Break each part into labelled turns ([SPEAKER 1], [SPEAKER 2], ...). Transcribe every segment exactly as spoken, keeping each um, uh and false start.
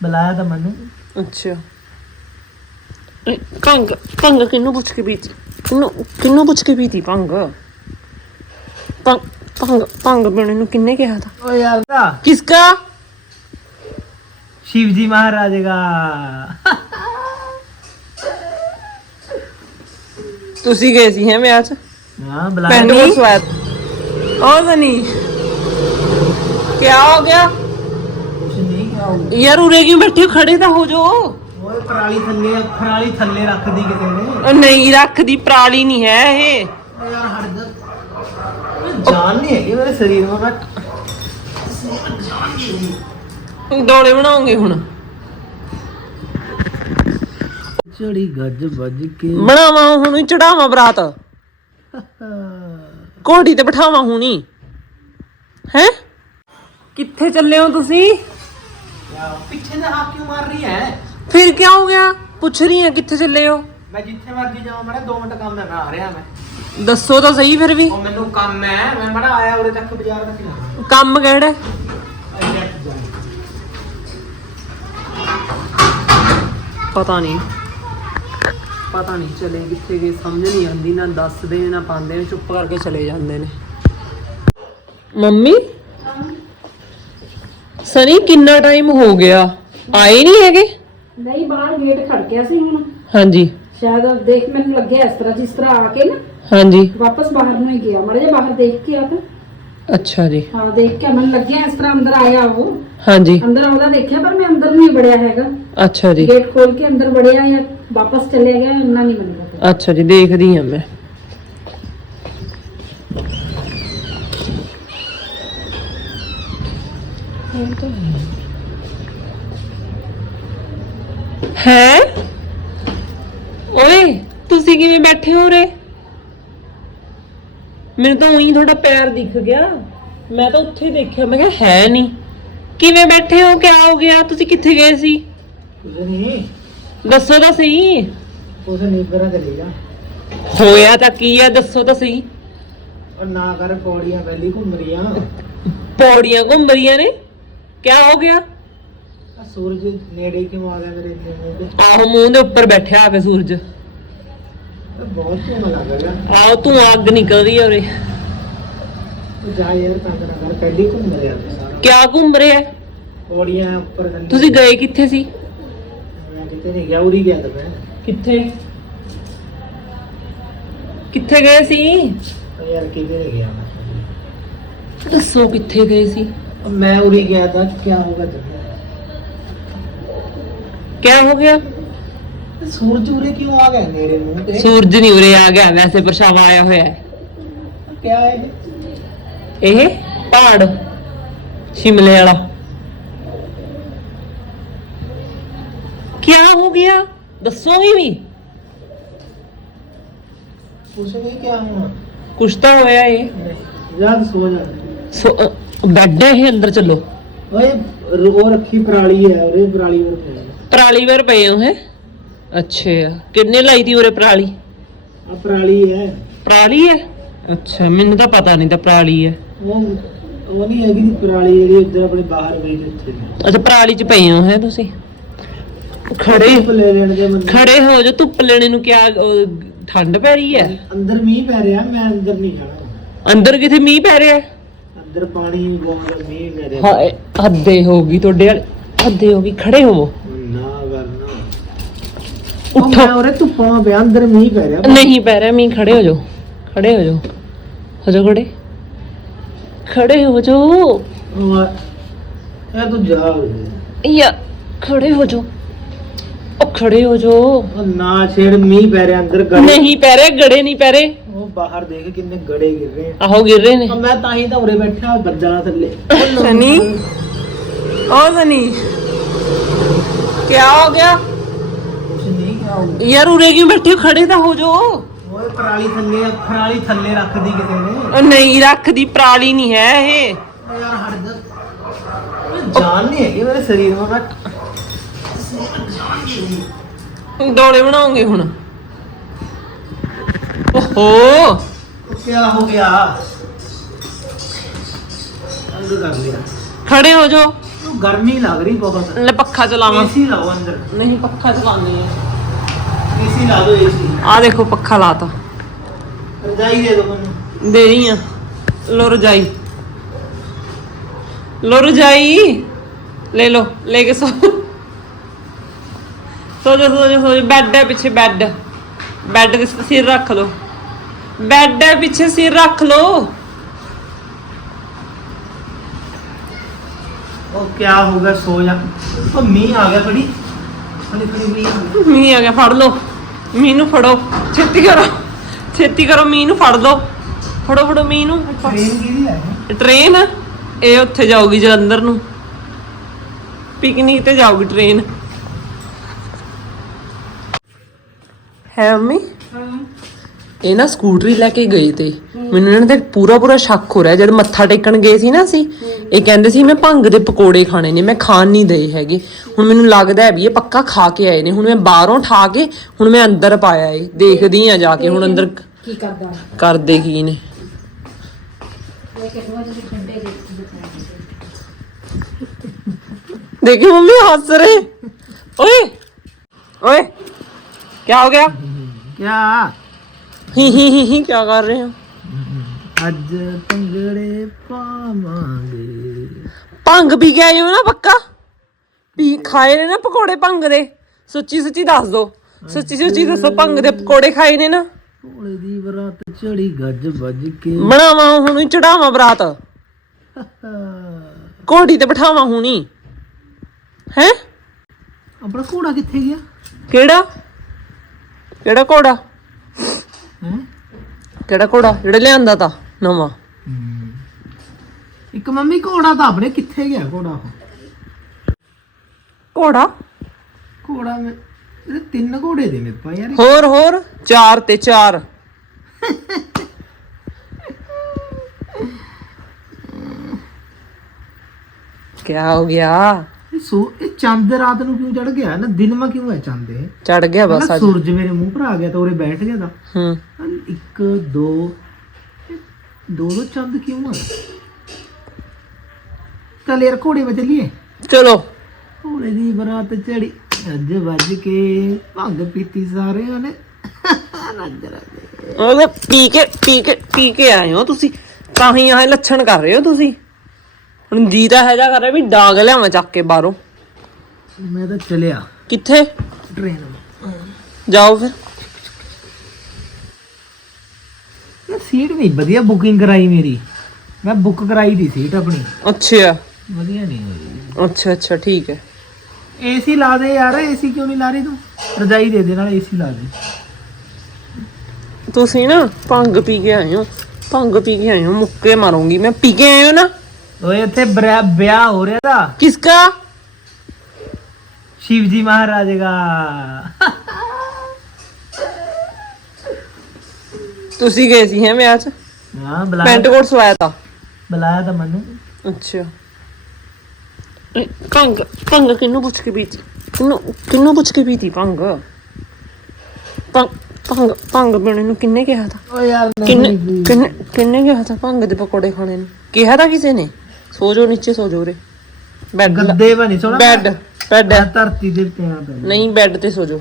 [SPEAKER 1] ਬੁਲਾਇਆ ਤਾਂ ਮੈਨੂੰ।
[SPEAKER 2] ਅੱਛਾ ਭੰਗ ਭੰਗ ਕਿਹਨੂੰ ਪੁੱਛ ਕੇ ਪੀਤੀ? ਕਿਹਨੂੰ ਕਿਹਨੂੰ ਪੁੱਛ ਕੇ ਪੀਤੀ ਭੰਗ? ਭੰਗ ਭੰਗ ਭੰਗ ਪੀਣੇ ਨੂੰ ਕਿੰਨੇ ਕਿਹਾ ਥਾ?
[SPEAKER 1] ਓ यार ना
[SPEAKER 2] किसका?
[SPEAKER 1] शिव जी महाराज का।
[SPEAKER 2] ਤੁਸੀਂ ਗਏ ਸੀ ਹੈ ਵਿਆਹ ਚ?
[SPEAKER 1] हाँ बुलाया
[SPEAKER 2] ਪੈਂਟ ਬਹੁਤ ਸਵਾਦ। ਉਹ ਸਨੀ क्या हो गया
[SPEAKER 1] कुछ नहीं क्या हो गया?
[SPEAKER 2] यार उरे क्यों बैठे हो? खड़े ਤਾਂ ਹੋ ਜਾਓ।
[SPEAKER 1] ओए पराली थल्ले पराली थल्ले रख दी किसी ने।
[SPEAKER 2] ਉਹ ਨਹੀਂ ਰੱਖਦੀ ਪਰਾਲੀ ਨਹੀਂ ਹੈ ਇਹ।
[SPEAKER 1] ओ यार हट जा। जान नहीं है कि मेरे शरीर में मैं
[SPEAKER 2] ਡੋਲੇ ਬਣਾਉਂਗੇ ਹੁਣ।
[SPEAKER 1] चढ़ी गज बज के
[SPEAKER 2] ਬਣਾਵਾਂ ਹੁਣ ਚੜਾਵਾਂ ਬਰਾਤ ਘੋੜੀ ਤੇ ਬਿਠਾਵਾਂ ਹੁਣੀ ਹੈ। ਕਿੱਥੇ ਚੱਲੇ ਹੋ ਤੁਸੀਂ?
[SPEAKER 1] यार पीछे से हाथ क्यों मार रही है?
[SPEAKER 2] ਫਿਰ ਕੀ ਹੋ ਗਿਆ? ਪੁੱਛ ਰਹੀ ਹਾਂ ਕਿੱਥੇ ਚੱਲੇ ਹੋ?
[SPEAKER 1] मैं जिथे मर्जी जाऊं मेरा दो मिनट काम है मैं आ रहा मैं।
[SPEAKER 2] ਦੱਸੋ ਤਾਂ ਸਹੀ ਫਿਰ ਵੀ।
[SPEAKER 1] ओ मेनू काम है मैं बड़ा आया उरे तक बाजार तक जाना।
[SPEAKER 2] ਕੰਮ ਕਿਹੜਾ? ਪਤਾ ਨਹੀਂ ਪਤਾ ਨਹੀਂ ਚਲੇ ਕਿੱਥੇ ਗਏ, ਸਮਝ ਨਹੀਂ ਆਉਂਦੀ। ਨਾ ਦੱਸਦੇ ਨਾ ਪਾਉਂਦੇ ਨੇ, ਚੁੱਪ ਕਰਕੇ ਚਲੇ ਜਾਂਦੇ ਨੇ। ਮੰਮੀ ਸਨੀ ਕਿੰਨਾ ਟਾਈਮ ਹੋ ਗਿਆ ਆਏ ਨਹੀਂ ਹੈਗੇ?
[SPEAKER 3] ਨਹੀਂ ਬਾਹਰ ਗੇਟ ਖੜਕਿਆ ਸੀ ਹੁਣ।
[SPEAKER 2] ਹਾਂਜੀ
[SPEAKER 3] ਸ਼ਾਇਦ ਦੇਖ ਮੈਨੂੰ ਲੱਗਿਆ ਇਸ ਤਰ੍ਹਾਂ ਜਿਸ ਤਰ੍ਹਾਂ ਆ ਕੇ ਨਾ
[SPEAKER 2] ਹਾਂਜੀ
[SPEAKER 3] ਵਾਪਸ ਬਾਹਰ ਨੂੰ ਹੀ ਗਿਆ। ਮੜੇ ਜੇ ਬਾਹਰ ਦੇਖ ਕੇ ਆ ਤਾਂ
[SPEAKER 2] ਅੱਛਾ ਜੀ
[SPEAKER 3] ਹਾਂ ਦੇਖ ਕੇ ਮੈਨੂੰ ਲੱਗਿਆ ਇਸ ਤਰ੍ਹਾਂ ਅੰਦਰ ਆਇਆ ਉਹ।
[SPEAKER 2] ਹਾਂਜੀ
[SPEAKER 3] ਅੰਦਰ ਆਉਂਦਾ ਦੇਖਿਆ ਪਰ ਮੈਂ ਅੰਦਰ ਨਹੀਂ ਵੜਿਆ ਹੈਗਾ।
[SPEAKER 2] ਅੱਛਾ ਜੀ
[SPEAKER 3] ਗੇਟ ਖੋਲ ਕੇ ਅੰਦਰ ਵੜਿਆ ਜਾਂ ਵਾਪਸ ਚਲੇ ਗਿਆ ਇੰਨਾ ਨਹੀਂ ਮੈਨੂੰ ਪਤਾ।
[SPEAKER 2] ਅੱਛਾ ਜੀ ਦੇਖਦੀ ਹਾਂ ਮੈਂ। ਹੈ ਓਏ ਤੁਸੀਂ ਕਿਵੇਂ ਬੈਠੇ ਹੋ ਰੇ? ਮੈਨੂੰ ਤਾਂ ਉਹੀ ਤੁਹਾਡਾ ਪੈਰ ਦਿਖ ਗਿਆ। ਮੈਂ ਤਾਂ ਉੱਥੇ ਦੇਖਿਆ, ਮੈਂ ਕਿਹਾ ਹੈ ਨਹੀਂ। ਕਿਵੇਂ ਬੈਠੇ ਹੋ? ਕਿਆ ਹੋ ਗਿਆ? ਤੁਸੀਂ ਕਿੱਥੇ ਗਏ ਸੀ?
[SPEAKER 1] कुछ नहीं
[SPEAKER 2] ਦੱਸੋ ਤਾਂ ਸਹੀ।
[SPEAKER 1] कुछ नहीं करा चलेगा
[SPEAKER 2] ਹੋਇਆ ਤਾਂ ਕੀ ਆ? ਦੱਸੋ ਤਾਂ ਸਹੀ।
[SPEAKER 1] और ना कर पौड़ियां पहली घूम रही हैं।
[SPEAKER 2] ਪੌੜੀਆਂ ਘੁੰਮ ਰਹੀਆਂ ਨੇ। ਕਿਆ ਹੋ ਗਿਆ?
[SPEAKER 1] सूरज नेड़े क्यों आ गया मेरे इतने मुंह पे?
[SPEAKER 2] ਆਹੋ ਮੂੰਹ ਦੇ ਉੱਪਰ ਬੈਠਿਆ ਆਵੇ ਸੂਰਜ।
[SPEAKER 1] बहुत धुआं लग गया।
[SPEAKER 2] ਆਹੋ ਤੂੰ ਅੱਗ ਨਿਕਲ ਰਹੀ ਹੈ ਉਰੇ।
[SPEAKER 1] तो जा यार तंग ना कर पहली घूम रहे हैं सारा।
[SPEAKER 2] ਕਿਆ ਘੁੰਮ ਰਿਹਾ?
[SPEAKER 1] पौड़ियां ऊपर थल्ले।
[SPEAKER 2] ਤੁਸੀਂ ਗਏ ਕਿੱਥੇ ਸੀ?
[SPEAKER 1] मैं कितने नहीं गया उड़ी गया था मैं।
[SPEAKER 2] ਕਿੱਥੇ ਕਿੱਥੇ ਗਏ ਸੀ?
[SPEAKER 1] तो यार कितने नहीं गया मैं।
[SPEAKER 2] ਦੱਸੋ ਕਿੱਥੇ ਗਏ ਸੀ?
[SPEAKER 1] अब मैं उड़ी गया था क्या होगा तुम्हें?
[SPEAKER 2] ਕਿਆ ਹੋ ਗਿਆ?
[SPEAKER 1] सूरज उड़े क्यों आ गए मेरे मुंह पे?
[SPEAKER 2] ਸੂਰਜ ਨਹੀਂ ਉਰੇ ਆ ਗਿਆ, ਵੈਸੇ ਪਰਛਾਵਾ ਆਇਆ ਹੋਇਆ ਹੈ।
[SPEAKER 1] क्या है
[SPEAKER 2] ਇਹ ਪਹਾੜ ਸ਼ਿਮਲੇ ਵਾਲਾ। ਕਿਆ ਹੋ ਗਿਆ? ਦੱਸੋਗੇ ਵੀ?
[SPEAKER 1] कुछ नहीं क्या हुआ?
[SPEAKER 2] ਕੁਛ ਤਾਂ ਹੋਇਆ ਏ।
[SPEAKER 1] जा सो जा।
[SPEAKER 2] ਸੋ ਬੈੱਡ ਹੈ ਅੰਦਰ ਚੱਲੋ।
[SPEAKER 1] ओए वो रखी पराली है और पराली और है।
[SPEAKER 2] ਪਰਾਲੀ ਵਰ ਪਏ ਹੋ ਹੈ? ਅੱਛਾ ਕਿੰਨੇ ਲਾਈ ਦੀ ਉਰੇ ਪਰਾਲੀ?
[SPEAKER 1] अब पराली है
[SPEAKER 2] ਪਰਾਲੀ ਹੈ? ਅੱਛਾ ਮੈਨੂੰ ਤਾਂ ਪਤਾ ਨਹੀਂ ਤਾਂ ਪਰਾਲੀ ਹੈ।
[SPEAKER 1] वो वो नहीं हैगी पराली ਜਿਹੜੀ ਇੱਧਰ ਆਪਣੇ ਬਾਹਰ ਗਈ ਉੱਥੇ।
[SPEAKER 2] ਅੱਛਾ ਪਰਾਲੀ ਚ ਪਏ ਹੋ ਹੈ ਤੁਸੀਂ? ਖੜੇ
[SPEAKER 1] ਧੁੱਪ ਲੈ ਲੈਣ ਦੇ ਬੰਦੇ।
[SPEAKER 2] ਖੜੇ ਹੋ ਜੋ। ਧੁੱਪ ਲੈਣੇ ਨੂੰ ਕਿਆ ਉਹ, ਠੰਡ ਪੈ ਰਹੀ ਹੈ?
[SPEAKER 1] ਅੰਦਰ ਮੀਂਹ ਪੈ ਰਿਹਾ ਮੈਂ ਅੰਦਰ ਨਹੀਂ ਜਾਣਾ।
[SPEAKER 2] ਅੰਦਰ ਕਿਥੇ ਮੀਂਹ ਪੈ ਰਿਹਾ?
[SPEAKER 1] ਅੰਦਰ ਪਾਣੀ ਬਹੁਤ ਮੀਂਹ ਪੈ ਰਿਹਾ।
[SPEAKER 2] ਹਾਏ ਹੱਦੇ ਹੋ ਗਈ ਤੁਹਾਡੇ ਵਾਲੀ, ਹੱਦੇ ਹੋ ਗਈ। ਖੜੇ ਹੋਵੋ।
[SPEAKER 1] ਨਾ ਕਰਨਾ
[SPEAKER 2] ਉੱਠੋ।
[SPEAKER 1] ਉੱਠੋ। ਮੈਂ ਉਰੇ ਧੁੱਪਾਂ ਪਿਆ ਅੰਦਰ ਮੀਂਹ ਪੈ ਰਿਹਾ।
[SPEAKER 2] ਨਹੀਂ ਪੈ ਰਿਹਾ ਮੀਂਹ। ਖੜੇ ਹੋ ਜਾਓ, ਖੜੇ ਹੋ ਜਾਓ, ਹੋ ਜਾਓ ਖੜੇ, ਖੜੇ ਹੋ ਜਾਓ
[SPEAKER 1] ਇਹ ਤੂੰ ਜਾ
[SPEAKER 2] ਯਾ ਖੜੇ ਹੋ ਜਾਓ। ਉਹ ਖੜੇ ਹੋ ਜਾਓ।
[SPEAKER 1] ਉਹ ਨਾ ਛੇੜ ਮੀਂਹ ਪੈ ਰਿਹਾ ਅੰਦਰ ਗੜੇ।
[SPEAKER 2] ਨਹੀਂ ਪੈ ਰਹੇ ਗੜੇ, ਨਹੀਂ ਪੈ ਰਹੇ।
[SPEAKER 1] ਉਹ ਬਾਹਰ ਦੇਖ ਕਿੰਨੇ ਗੜੇ ਗਿਰ ਰਹੇ ਆ।
[SPEAKER 2] ਆਹੋ ਗਿਰ ਰਹੇ ਨੇ।
[SPEAKER 1] ਆ ਮੈਂ ਤਾਂ ਹੀ ਤਾਂ ਉਰੇ ਬੈਠਾ ਬੱਦਲਾਂ ਥੱਲੇ।
[SPEAKER 2] ਸਨੀ ਓ ਸਨੀ क्या हो गया?
[SPEAKER 1] ਕੁਛ ਨਹੀਂ क्या हो गया?
[SPEAKER 2] यार उरे क्यों बैठे हो? खड़े ਤਾਂ ਹੋ ਜਾਓ।
[SPEAKER 1] ਓਏ ਪਰਾਲੀ ਥੱਲੇ ਪਰਾਲੀ ਥੱਲੇ ਰੱਖ ਦੀ ਕਿਸੇ ਨੇ।
[SPEAKER 2] ਉਹ ਨਹੀਂ ਰੱਖਦੀ ਪਰਾਲੀ ਨਹੀਂ ਹੈ ਇਹ।
[SPEAKER 1] ਓ ਯਾਰ ਹਟ ਜਾ। ਜਾਨ ਨਹੀਂ ਹੈਗੀ ਮੇਰੇ ਸਰੀਰ में मैं
[SPEAKER 2] ਡੋਲੇ ਬਣਾਉਂਗੇ ਹੁਣ। ਓਹੋ
[SPEAKER 1] क्या हो गया? अंग कर लिया।
[SPEAKER 2] खड़े हो जाओ।
[SPEAKER 1] ਮੈਨੂੰ ਗਰਮੀ ਲੱਗ ਰਹੀ ਬਹੁਤ।
[SPEAKER 2] ਲੈ ਪੱਖਾ ਚਲਾਵਾਂ।
[SPEAKER 1] ਏਸੀ ਲਾਓ ਅੰਦਰ।
[SPEAKER 2] ਨਹੀਂ ਪੱਖਾ ਚਲਾਉਂਦੇ ਆ।
[SPEAKER 1] ਏਸੀ ਲਾ ਦੋ ਏਸੀ।
[SPEAKER 2] ਆ ਦੇਖੋ ਪੱਖਾ ਲਾਤਾ।
[SPEAKER 1] ਰਜਾਈ ਦੇ ਦੋ ਮੈਨੂੰ।
[SPEAKER 2] ਦੇ ਰਹੀ ਆ। ਲੋ ਰਜਾਈ ਲੋ ਰਜਾਈ ਲੈ ਲੋ ਲੈ ਕੇ ਸੋ ਸੋ ਜਾ ਸੋ ਜਾ ਸੋ ਜਾ। ਬੈੱਡ ਹੈ ਪਿੱਛੇ ਬੈੱਡ ਬੈੱਡ ਦੇ ਸਿਰ ਰੱਖ ਲੋ। ਬੈੱਡ ਹੈ ਪਿੱਛੇ ਸਿਰ ਰੱਖ ਲੋ।
[SPEAKER 1] ਉਹ क्या होगा सो जा। ਉਹ ਮੀਂਹ ਆ ਗਿਆ ਫੜੀ ਫੜੀ ਫੜੀ ਮੀਂਹ ਆ ਗਿਆ।
[SPEAKER 2] ਮੀਂਹ ਆ ਗਿਆ ਫੜ ਲੋ। ਮੀਂਹ ਨੂੰ ਫੜੋ ਛੇਤੀ ਕਰੋ ਛੇਤੀ ਕਰੋ। ਮੀਂਹ ਨੂੰ ਫੜ ਲੋ। ਫੜੋ ਫੜੋ ਮੀਂਹ ਨੂੰ।
[SPEAKER 1] ਟ੍ਰੇਨ ਕਿਹਦੀ ਹੈ?
[SPEAKER 2] ਟ੍ਰੇਨ ਇਹ ਉੱਥੇ ਜਾਊਗੀ ਜਲੰਧਰ ਨੂੰ। ਪਿਕਨਿਕ ਤੇ ਜਾਊਗੀ ਟ੍ਰੇਨ। ਹੈ ਮੰਮੀ ਇਹ ਨਾ ਸਕੂਟਰੀ ਲੈ ਕੇ ਗਏ ਤੇ ਮੈਨੂੰ ਇਹਨਾਂ ਤੇ ਪੂਰਾ ਪੂਰਾ ਸ਼ੱਕ ਹੋ ਰਿਹਾ। ਜਦ ਮੱਥਾ ਟੇਕਣ ਗਏ ਸੀ ਨਾ ਅਸੀਂ ਇਹ ਕਹਿੰਦੇ ਸੀ ਮੈਂ ਭੰਗ ਦੇ ਪਕੌੜੇ ਖਾਣੇ ਨੇ। ਮੈਂ ਖਾਣ ਨਹੀਂ ਦਏ ਹੈਗੇ। ਹੁਣ ਮੈਨੂੰ ਲੱਗਦਾ ਹੈ ਵੀ ਇਹ ਪੱਕਾ ਖਾ ਕੇ ਆਏ ਨੇ। ਹੁਣ ਮੈਂ ਬਾਹਰੋਂ ਠਾ ਕੇ ਹੁਣ ਮੈਂ ਅੰਦਰ ਪਾਇਆ ਏ। ਦੇਖਦੀ ਆ ਜਾ ਕੇ ਹੁਣ ਅੰਦਰ
[SPEAKER 3] ਕੀ ਕਰਦਾ
[SPEAKER 2] ਕਰਦੇ ਕੀ ਨੇ।
[SPEAKER 3] ਇਹ ਕਿਹੋ ਜਿਹੇ ਠੰਡੇ ਦੇ
[SPEAKER 2] देखिए मम्मी हंस रहे। ओए ओए क्या हो गया?
[SPEAKER 1] क्या
[SPEAKER 2] ही ही ही ही क्या कर रहे हो?
[SPEAKER 1] ਅੱਜ ਭੰਗੜੇ ਪਾਵਾਂਗੇ।
[SPEAKER 2] ਭੰਗ ਪੀ ਕੇ ਆਏ ਹੋ ਨਾ ਪੱਕਾ? ਪੀ ਖਾਏ ਨੇ ਨਾ ਪਕੌੜੇ ਭੰਗ ਦੇ? ਸੱਚੀ ਸੱਚੀ ਦੱਸ ਦੋ। ਸੱਚੀ ਸੱਚੀ ਦੱਸੋ ਭੰਗ ਦੇ ਪਕੌੜੇ ਖਾਏ ਨੇ ਨਾ?
[SPEAKER 1] ਭੋਲੇ ਦੀ ਬਰਾਤ ਚੜੀ ਗੱਜ ਵੱਜ ਕੇ।
[SPEAKER 2] ਬਣਾਵਾਂ ਹੁਣ ਚੜਾਵਾਂ ਬਰਾਤ ਘੋੜੀ ਤੇ ਬਿਠਾਵਾਂ ਹੁਣੀ ਹੈ।
[SPEAKER 1] ਆਪਣਾ ਘੋੜਾ ਕਿੱਥੇ ਗਿਆ?
[SPEAKER 2] ਕਿਹੜਾ ਕਿਹੜਾ ਘੋੜਾ?
[SPEAKER 1] ਹੈ
[SPEAKER 2] ਕਿਹੜਾ ਘੋੜਾ ਜਿਹੜਾ ਲਿਆਂਦਾ ਤਾ ਨਵਾਂ?
[SPEAKER 1] ਇੱਕ ਮੰਮੀ ਘੋੜਾ ਤਾਂ ਆਪਣੇ ਕਿੱਥੇ ਗਿਆ? ਘੋੜਾ
[SPEAKER 2] ਘੋੜਾ
[SPEAKER 1] ਘੋੜਾ ਮੈਂ ਇਹਦੇ ਤਿੰਨ ਘੋੜੇ ਦੇ ਮੇਰੇ ਪਾ ਯਾਰ।
[SPEAKER 2] ਹੋਰ ਹੋਰ ਚਾਰ ਤੇ ਚਾਰ। क्या हो गया?
[SPEAKER 1] ਇਹ ਸੋ ਇਹ ਚੰਦ ਰਾਤ ਨੂੰ ਕਿਉਂ ਚੜ ਗਿਆ ਨਾ? ਦਿਨ ਮਾ ਕਿਉਂ ਹੈ ਚੰਦ? ਇਹ
[SPEAKER 2] चढ़ गया बस
[SPEAKER 1] ਪਹਿਲਾਂ
[SPEAKER 2] आज।
[SPEAKER 1] ਸੂਰਜ ਮੇਰੇ ਮੂੰਹ ਪਰ ਆ ਗਿਆ ਤਾਂ ਉਰੇ ਬੈਠ ਗਿਆ ਤਾਂ
[SPEAKER 2] हम्म
[SPEAKER 1] ਇੱਕ ਦੋ ਇਹ ਦੋ ਦੋ ਚੰਦ ਕਿਉਂ ਆ? ਚੱਲ ਯਾਰ ਘੋੜੇ ਵਿੱਚ ਚੱਲੀਏ।
[SPEAKER 2] चलो
[SPEAKER 1] ਘੋੜੇ ਦੀ ਬਰਾਤ ਚੜੀ ਅੱਜ ਵੱਜ ਕੇ ਭੰਗ ਪੀਤੀ ਸਾਰਿਆਂ ਨੇ। ਰੱਜ ਰੱਜ
[SPEAKER 2] ਉਹਦੇ ਪੀ ਕੇ ਪੀ ਕੇ ਪੀ ਕੇ ਆਏ ਹੋ ਤੁਸੀਂ ਤਾਂ ਹੀ ਆਏ ਲੱਛਣ ਕਰ ਰਹੇ ਹੋ ਤੁਸੀਂ। ਹੁਣ ਜੀ ਤਾਂ ਹੈਗਾ ਕਰ ਰਿਹਾ ਵੀ ਡਾਂਗ ਲਿਆਵਾਂ ਚੱਕ ਕੇ ਬਾਹਰੋਂ।
[SPEAKER 1] ਮੈਂ ਤਾਂ ਚਲਿਆ
[SPEAKER 2] ਕਿੱਥੇ?
[SPEAKER 1] ਟ੍ਰੇਨ
[SPEAKER 2] ਜਾਓ ਫਿਰ।
[SPEAKER 1] ਨਾ ਸੀਟ ਨਹੀਂ ਵਧੀਆ ਬੁਕਿੰਗ ਕਰਾਈ ਮੇਰੀ। ਮੈਂ ਬੁੱਕ ਕਰਾਈ ਦੀ ਸੀਟ ਆਪਣੀ।
[SPEAKER 2] ਅੱਛਾ
[SPEAKER 1] ਵਧੀਆ ਨਹੀਂ ਹੋਈ।
[SPEAKER 2] ਅੱਛਾ ਅੱਛਾ ਠੀਕ ਹੈ।
[SPEAKER 1] ਏਸੀ ਲਾ ਦੇ ਯਾਰ। ਏਸੀ ਕਿਉਂ ਨਹੀਂ ਲਾ ਰਹੀ ਤੂੰ? ਰਜਾਈ ਦੇ ਦੇ ਨਾਲ ਏਸੀ ਲਾ ਦੇ।
[SPEAKER 2] ਤੁਸੀਂ ਨਾ ਭੰਗ ਪੀ ਕੇ ਆਏ ਹੋ। ਭੰਗ ਪੀ ਕੇ ਆਏ ਹੋ ਮੁੱਕੇ ਮਾਰੂੰਗੀ ਮੈਂ। ਪੀ ਕੇ ਆਏ ਹੋ ਨਾ?
[SPEAKER 1] ਓਏ ਇੱਥੇ ਬਰਾ- ਵਿਆਹ ਹੋ ਰਿਹਾ ਦਾ
[SPEAKER 2] किसका?
[SPEAKER 1] शिव जी महाराज का।
[SPEAKER 2] ਤੁਸੀਂ ਗਏ ਸੀ ਹੈ ਵਿਆਹ ਚ?
[SPEAKER 1] हाँ
[SPEAKER 2] ਪੈਂਟ
[SPEAKER 1] बुलाया
[SPEAKER 2] ਕੋਟ ਸਵਾਇਆ ਤਾ?
[SPEAKER 1] बुलाया था मनु।
[SPEAKER 2] ਅੱਛਾ ਇਹ ਭੰਗ ਭੰਗ ਕਿਹਨੂੰ ਪੁੱਛ ਕੇ ਪੀਤੀ? ਕਿਹਨੂੰ ਕਿਹਨੂੰ ਪੁੱਛ ਕੇ ਪੀਤੀ ਭੰਗ? ਭੰਗ ਭੰਗ ਭੰਗ ਪੀਣੇ ਨੂੰ ਕਿੰਨੇ ਕਿਹਾ ਤਾ?
[SPEAKER 1] ओ यार
[SPEAKER 2] ਕਿੰਨੇ ਕਿੰਨੇ ਕਿੰਨੇ ਕਿਹਾ ਤਾ ਭੰਗ ਦੇ ਪਕੌੜੇ ਖਾਣੇ ਨੂੰ? ਕਿਹਾ ਤਾਂ ਕਿਸੇ ਨੇ? ਸੋ ਜਾਓ ਨੀਚੇ ਸੋ ਜਾਓ ਰੇ ਬੈੱਡ
[SPEAKER 1] गद्दे बनी सोना
[SPEAKER 2] ਬੈੱਡ ਬੈੱਡ
[SPEAKER 1] मैं धरती दे पे यहाँ पे।
[SPEAKER 2] ਨਹੀਂ ਬੈੱਡ ਤੇ ਸੋ ਜਾਓ।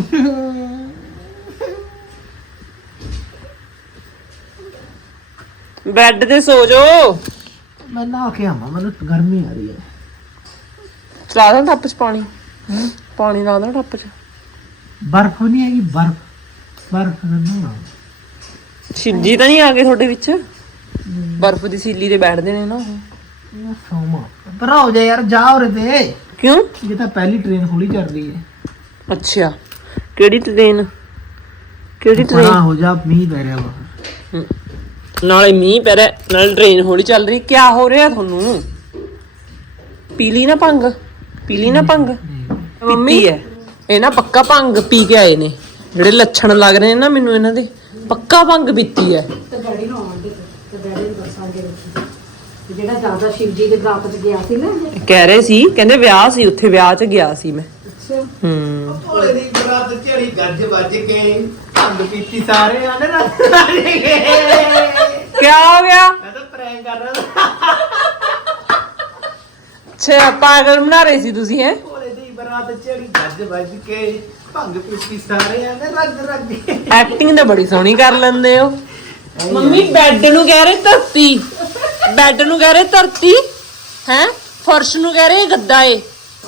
[SPEAKER 2] ਬੈੱਡ ਤੇ ਸੋ ਜਾਓ।
[SPEAKER 1] मैं नहा के आवा मतलब गर्मी आ रही है।
[SPEAKER 2] ਚਲਾ ਦਾਂ ਟੱਪ ਚ ਪਾਣੀ? ਪਾਣੀ ਲਾ ਦਾਂ ਟੱਪ ਚ?
[SPEAKER 1] बर्फ नहीं आएगी बर्फ बर्फ का नहाना।
[SPEAKER 2] ਛਿੱਜੀ ਤਾਂ ਨਹੀਂ ਆ ਗਏ ਤੁਹਾਡੇ ਵਿੱਚ? ਬਰਫ਼ ਦੀ ਸੀਲੀ ਤੇ ਬੈਠਦੇ ਨੇ ਨਾ ਉਹ।
[SPEAKER 1] मैं सोमा पर हो जा यार जा हो रहे थे।
[SPEAKER 2] ਕਿਉਂ?
[SPEAKER 1] ये तो पहली ट्रेन खुली चल रही है।
[SPEAKER 2] ਅੱਛਾ ਕਿਹੜੀ ਟ੍ਰੇਨ? ਕਿਹੜੀ
[SPEAKER 1] बड़ा
[SPEAKER 2] ਟ੍ਰੇਨ?
[SPEAKER 1] हो जा मींह पै रहा बाहर।
[SPEAKER 2] ਨਾਲੇ ਮੀਂਹ ਪੈ ਰਿਹਾ ਨਾਲੇ ਟ੍ਰੇਨ ਹੌਲੀ ਚੱਲ ਰਹੀ। ਕਿਆ ਹੋ ਰਿਹਾ ਤੁਹਾਨੂੰ? ਪੀਲੀ ਨਾ ਭੰਗ ਪੀਲੀ ਨਾ ਭੰਗ ਮੰਮੀ ਹੈ ਇਹ ਨਾ ਪੱਕਾ ਭੰਗ ਪੀ ਕੇ ਆਏ ਨੇ। ਜਿਹੜੇ ਲੱਛਣ ਲੱਗ ਰਹੇ ਨੇ ਨਾ ਮੈਨੂੰ ਇਹਨਾਂ ਦੇ ਪੱਕਾ ਭੰਗ ਪੀਤੀ ਹੈ।
[SPEAKER 3] ਤੇ ਡੈਡੀ ਨੂੰ ਆਉਂਦੇ ਤੇ ਡੈਡੀ ਨੂੰ ਦੱਸਾਂਗੇ ਰੱਖੀ ਜਿਹੜਾ ਦਾਦਾ ਸ਼ਿਵ ਜੀ ਦੇ ਬਰਾਤ ਚ ਗਿਆ ਸੀ ਨਾ।
[SPEAKER 2] ਕਹਿ ਰਹੇ ਸੀ ਕਹਿੰਦੇ ਵਿਆਹ ਸੀ ਉੱਥੇ ਵਿਆਹ 'ਚ ਗਿਆ ਸੀ ਮੈਂ।
[SPEAKER 3] ਅੱਛਾ
[SPEAKER 2] ਹੂੰ
[SPEAKER 1] ਭੋਲੇ ਦੀ ਬਰਾਤ ਝੜੀ ਗੱਜ ਵੱਜ ਕੇ ਭੰਗ ਪੀਤੀ ਸਾਰੇ ਆਨੇ ਰੱਜ ਕੇ।
[SPEAKER 2] ਕਿਆ ਹੋ ਗਿਆ?
[SPEAKER 1] ਮੈਂ ਤਾਂ ਪ੍ਰੈਂਕ ਕਰ ਰਿਹਾ
[SPEAKER 2] ਅੱਛਾ ਪਾਗਲ ਬਣਾ ਰਹੇ ਸੀ ਤੁਸੀਂ ਹੈ
[SPEAKER 1] ਭੋਲੇ ਦੀ ਬਰਾਤ ਚੜੀ ਗੱਜ ਵੱਜ ਕੇ ਭੰਗ ਪੀਤੀ ਸਾਰਿਆਂ ਨੇ ਰੱਜ ਰੱਜ ਕੇ।
[SPEAKER 2] ਐਕਟਿੰਗ ਤਾਂ ਬੜੀ ਸੋਹਣੀ ਕਰ ਲੈਂਦੇ ਹੋ ਮੰਮੀ ਬੈੱਡ ਨੂੰ ਕਹਿ ਰਹੇ ਧਰਤੀ ਬੈੱਡ ਨੂੰ ਕਹਿ ਰਹੇ ਧਰਤੀ ਹੈ ਫਰਸ਼ ਨੂੰ ਕਹਿ ਰਹੇ ਗੱਦਾ ਏ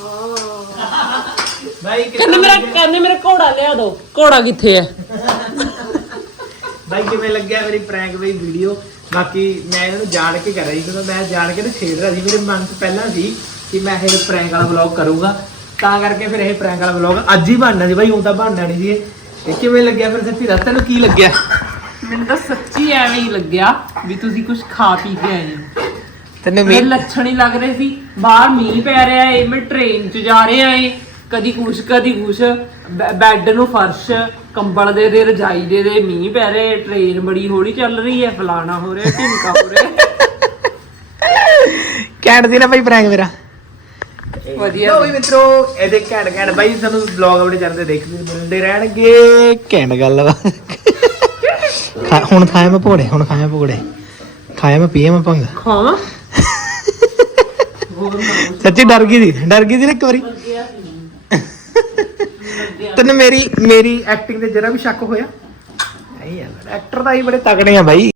[SPEAKER 1] ਬਾਈ
[SPEAKER 2] ਕਹਿੰਦੇ ਮੇਰਾ ਕਹਿੰਦੇ ਮੇਰਾ ਘੋੜਾ ਲਿਆ ਦੋ ਘੋੜਾ ਕਿੱਥੇ ਹੈ
[SPEAKER 1] ਬਾਈ ਕਿਵੇਂ ਲੱਗਿਆ ਮੇਰੀ ਪ੍ਰੈਂਕ ਬਈ ਵੀਡੀਓ। ਬਾਕੀ ਮੈਂ ਇਹਨਾਂ ਨੂੰ ਜਾਣ ਕੇ ਕਰ ਰਹੀ ਕਿਉਂਕਿ ਮੈਂ ਜਾਣ ਕੇ ਤੇ ਛੇੜ ਰਿਹਾ ਸੀ। ਮੇਰੇ ਮਨ 'ਚ ਪਹਿਲਾਂ ਸੀ ਕਿ ਮੈਂ ਇਹ ਪ੍ਰੈਂਕ ਵਾਲਾ ਵਲੌਗ ਕਰੂੰਗਾ, ਤਾਂ ਕਰਕੇ ਫਿਰ ਇਹ ਪ੍ਰੈਂਕ ਵਾਲਾ ਵਲੌਗ ਅੱਜ ਹੀ ਬਣਨਾ ਸੀ ਬਾਈ। ਹੁਣ ਤਾਂ ਬਣਨਾ ਨਹੀਂ ਸੀ ਇਹ। ਕਿਵੇਂ ਲੱਗਿਆ ਫਿਰ ਸੱਚੀ ਦੱਸ ਤੈਨੂੰ ਕੀ ਲੱਗਿਆ?
[SPEAKER 2] ਮੈਨੂੰ ਤਾਂ ਸੱਚੀ ਐਵੇਂ ਹੀ ਲੱਗਿਆ ਵੀ ਤੁਸੀਂ ਕੁਝ ਖਾ ਪੀ ਕੇ ਆਏ ਹੋ।
[SPEAKER 1] ਤੈਨੂੰ
[SPEAKER 2] ਮੇਰੇ ਲੱਛਣ ਹੀ ਲੱਗ ਰਹੇ ਸੀ। ਬਾਹਰ ਮੀਂਹ ਪੈ ਰਿਹਾ ਏ, ਮੈਂ ਟ੍ਰੇਨ 'ਚ ਜਾ ਰਿਹਾ ਏ, ਕਦੀ ਕੁਛ ਕਦੀ ਕੁਛ, ਬੈੱਡ ਨੂੰ ਫਰਸ਼, ਕੰਬਲ ਦੇ ਦੇ, ਰਜਾਈ ਦੇ ਦੇ, ਮੀਂਹ ਪੈ ਰਿਹਾ, ਟ੍ਰੇਨ ਬੜੀ ਹੌਲੀ ਚੱਲ ਰਹੀ ਹੈ, ਫਲਾਣਾ ਹੋ ਰਿਹਾ, ਢਿਮਕਾ ਹੋ ਰਿਹਾ।
[SPEAKER 1] ਘੈਂਟ ਸੀ ਨਾ ਬਾਈ ਪ੍ਰੈਂਕ ਮੇਰਾ।
[SPEAKER 2] ਵਧੀਆ
[SPEAKER 1] ਲੋ ਵੀ ਮਿੱਤਰੋ ਇਹਦੇ ਘੈਂਟ ਘੈਂਟ ਬਾਈ ਤੁਹਾਨੂੰ ਵਲੌਗ ਆਪਣੇ ਚੈਨਲ ਤੇ ਦੇਖਦੇ ਮਿਲਦੇ ਰਹਿਣਗੇ। ਘੈਂਟ ਗੱਲ ਵਾ। ਖਾ- ਹੁਣ ਖਾਇਆ ਮੈਂ ਭੋੜੇ, ਹੁਣ ਖਾਇਆ ਪਕੌੜੇ, ਖਾਇਆ ਮੈਂ ਪੀਏ ਮੈਂ ਭੰਗ।
[SPEAKER 2] ਖਾਵਾਂ
[SPEAKER 1] ਸੱਚੀ ਡਰ ਗਈ ਸੀ, ਡਰ ਗਈ ਸੀ ਨਾ ਇੱਕ ਵਾਰੀ। ਤੈਨੂੰ ਮੇਰੀ ਮੇਰੀ ਐਕਟਿੰਗ ਤੇ ਜਰਾ ਵੀ ਸ਼ੱਕ ਹੋਇਆ? ਨਹੀਂ ਯਾਰ ਐਕਟਰ ਤਾਂ ਹੀ ਬੜੇ ਤਗੜੇ ਆ ਬਾਈ।